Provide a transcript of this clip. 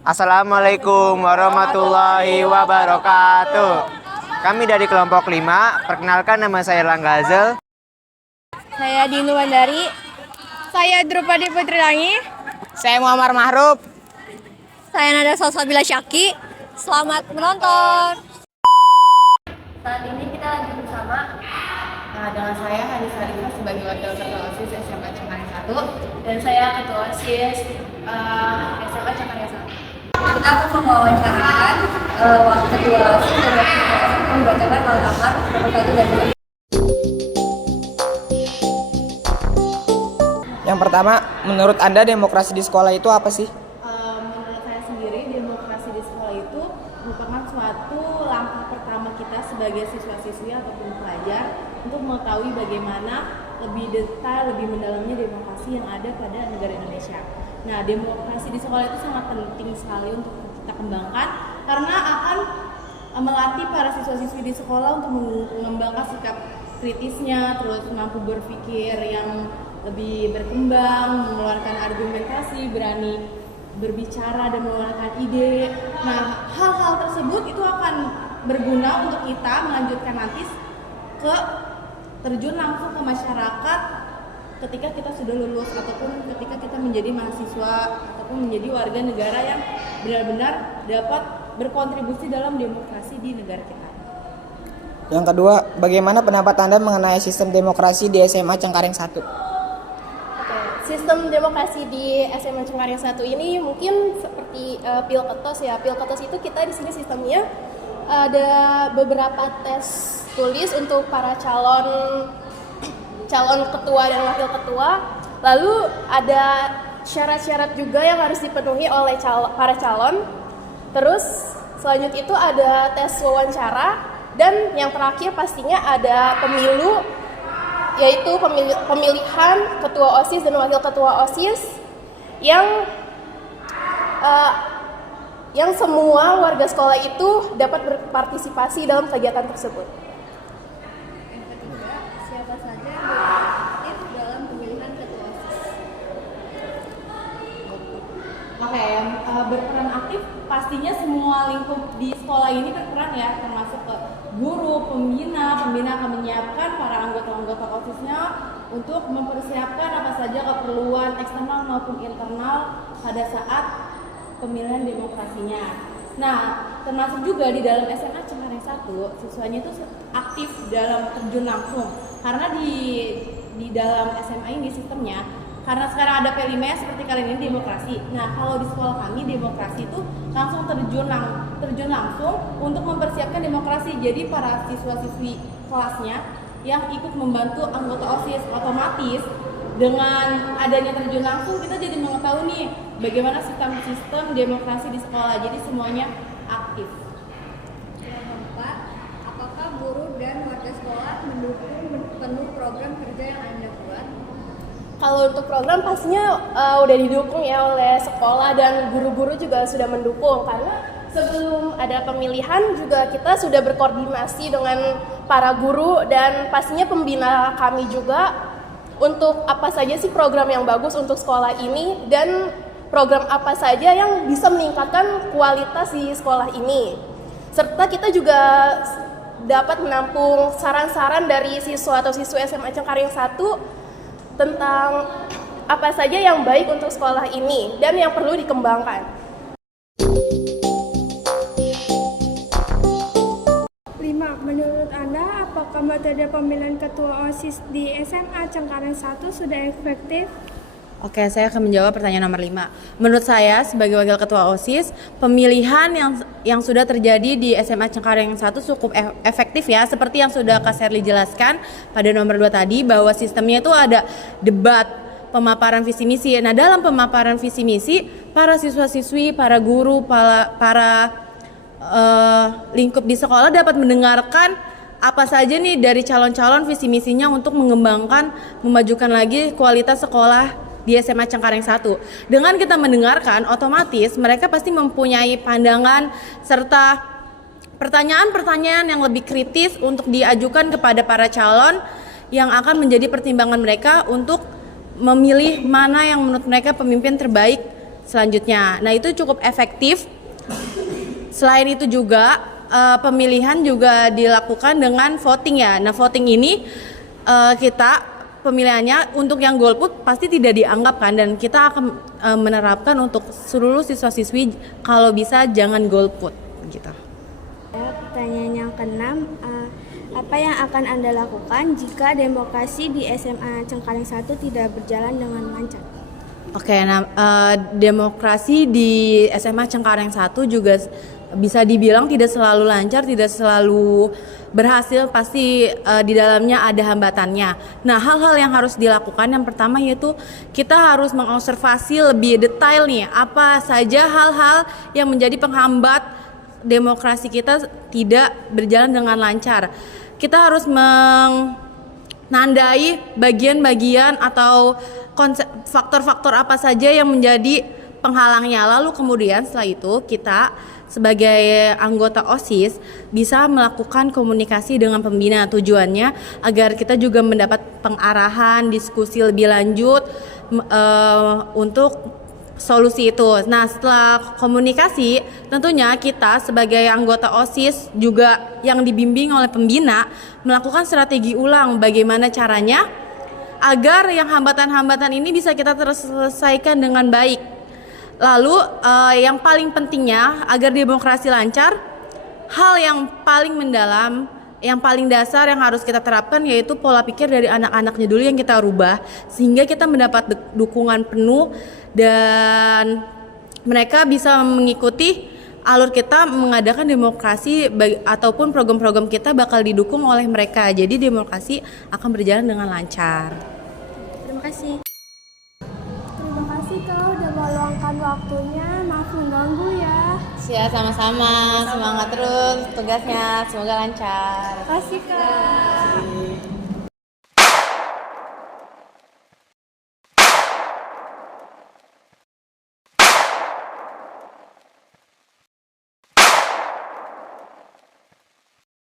Assalamualaikum warahmatullahi wabarakatuh. Kami dari kelompok 5, perkenalkan nama saya Langga Hazel. Saya Dinu Wandari. Saya Drupadi Putri Langi. Saya Muhammad Mahruf. Saya Nada Salsabila Syaki. Selamat menonton. Saat ini kita lanjut bersama dengan saya Hanis Harifah sebagai wakil ketua OSIS SMA Cengkareng 1 dan saya ketua OSIS SMA Cengkareng 1. Kita akan mewawancarakan wakil ketua OSIS dan wakil ketua OSIS membacakan halaman nomor 1 dan 2. Yang pertama, menurut Anda demokrasi di sekolah itu apa sih? Menurut saya sendiri, demokrasi di sekolah itu merupakan suatu langkah pertama kita sebagai siswa-siswi ataupun pelajar untuk mengetahui bagaimana lebih detail, lebih mendalamnya demokrasi yang ada pada negara Indonesia. Nah, demokrasi di sekolah itu sangat penting sekali untuk kita kembangkan karena akan melatih para siswa-siswi di sekolah untuk mengembangkan sikap kritisnya, terus mampu berpikir yang lebih berkembang, mengeluarkan argumentasi, berani berbicara dan mengeluarkan ide. Nah, hal-hal tersebut itu akan berguna untuk kita melanjutkan nanti ke terjun langsung ke masyarakat ketika kita sudah lulus ataupun ketika kita menjadi mahasiswa ataupun menjadi warga negara yang benar-benar dapat berkontribusi dalam demokrasi di negara kita. Yang kedua, bagaimana pendapat Anda mengenai sistem demokrasi di SMA Cengkareng 1? Sistem demokrasi di SMA Cengkareng 1 ini mungkin seperti Pilketos ya. Pilketos itu kita di sini sistemnya ada beberapa tes tulis untuk para calon ketua dan wakil ketua. Lalu ada syarat-syarat juga yang harus dipenuhi oleh para calon. Terus selanjutnya itu ada tes wawancara dan yang terakhir pastinya ada pemilu, yaitu pemilihan ketua OSIS dan wakil ketua OSIS yang semua warga sekolah itu dapat berpartisipasi dalam kegiatan tersebut. Yang ketiga, siapa saja yang berperan aktif dalam pemilihan ketua OSIS? Oke, berperan aktif pastinya semua lingkup di sekolah ini berperan ya, termasuk ke guru, pembina akan menyiapkan para anggota-anggota OSIS-nya untuk mempersiapkan apa saja keperluan eksternal maupun internal pada saat pemilihan demokrasinya. Nah, termasuk juga di dalam SMA Cengkareng 1, siswanya itu aktif dalam terjun langsung. Karena di dalam SMA ini sistemnya, karena sekarang ada P5 seperti kalian ini demokrasi. Nah, kalau di sekolah kami demokrasi itu langsung terjun langsung untuk mempersiapkan demokrasi. Jadi para siswa-siswi kelasnya yang ikut membantu anggota OSIS, otomatis dengan adanya terjun langsung kita jadi mengetahui nih bagaimana sistem demokrasi di sekolah. Jadi semuanya aktif. Yang keempat, apakah guru dan warga sekolah mendukung penuh program kerja yang Anda buat? Kalau untuk program pastinya udah didukung ya oleh sekolah dan guru-guru juga sudah mendukung karena sebelum ada pemilihan juga kita sudah berkoordinasi dengan para guru dan pastinya pembina kami juga untuk apa saja sih program yang bagus untuk sekolah ini dan program apa saja yang bisa meningkatkan kualitas di sekolah ini. Serta kita juga dapat menampung saran-saran dari siswa atau siswa SMA Cengkareng 1 tentang apa saja yang baik untuk sekolah ini dan yang perlu dikembangkan. 5. Menurut Anda, apakah metode pemilihan ketua OSIS di SMA Cengkareng 1 sudah efektif? Oke, saya akan menjawab pertanyaan nomor 5. Menurut saya, sebagai wakil ketua OSIS, pemilihan yang sudah terjadi di SMA Cengkareng 1 cukup efektif ya. Seperti yang sudah Kak Serly jelaskan pada nomor 2 tadi, bahwa sistemnya itu ada debat, pemaparan visi misi. Nah, dalam pemaparan visi misi, para siswa-siswi, para guru, para lingkup di sekolah dapat mendengarkan apa saja nih dari calon-calon visi misinya untuk mengembangkan, memajukan lagi kualitas sekolah di SMA Cengkareng 1. Dengan kita mendengarkan, otomatis mereka pasti mempunyai pandangan serta pertanyaan-pertanyaan yang lebih kritis untuk diajukan kepada para calon yang akan menjadi pertimbangan mereka untuk memilih mana yang menurut mereka pemimpin terbaik selanjutnya. Nah, itu cukup efektif. Selain itu juga pemilihan juga dilakukan dengan voting ya. Nah, voting ini kita pemilihannya untuk yang golput pasti tidak dianggap kan, dan kita akan menerapkan untuk seluruh siswa-siswi kalau bisa jangan golput gitu. Pertanyaan yang keenam, apa yang akan Anda lakukan jika demokrasi di SMA Cengkareng 1 tidak berjalan dengan lancar? Oke, nah demokrasi di SMA Cengkareng 1 juga bisa dibilang tidak selalu lancar, tidak selalu berhasil, pasti di dalamnya ada hambatannya. Nah, hal-hal yang harus dilakukan yang pertama yaitu kita harus mengobservasi lebih detail nih, apa saja hal-hal yang menjadi penghambat demokrasi kita tidak berjalan dengan lancar. Kita harus menandai bagian-bagian atau faktor-faktor apa saja yang menjadi penghalangnya. Lalu kemudian setelah itu kita sebagai anggota OSIS bisa melakukan komunikasi dengan pembina, tujuannya agar kita juga mendapat pengarahan, diskusi lebih lanjut untuk solusi itu. Nah, setelah komunikasi tentunya kita sebagai anggota OSIS juga yang dibimbing oleh pembina melakukan strategi ulang bagaimana caranya agar yang hambatan-hambatan ini bisa kita selesaikan dengan baik. Lalu yang paling pentingnya agar demokrasi lancar, hal yang paling mendalam, yang paling dasar yang harus kita terapkan yaitu pola pikir dari anak-anaknya dulu yang kita rubah sehingga kita mendapat dukungan penuh dan mereka bisa mengikuti alur kita mengadakan demokrasi ataupun program-program kita bakal didukung oleh mereka. Jadi demokrasi akan berjalan dengan lancar. Terima kasih. Terima kasih Kak udah meluangkan waktunya. Maaf mengganggu ya. Ya, sama-sama. Semangat terus tugasnya. Semoga lancar. Terima kasih Kak.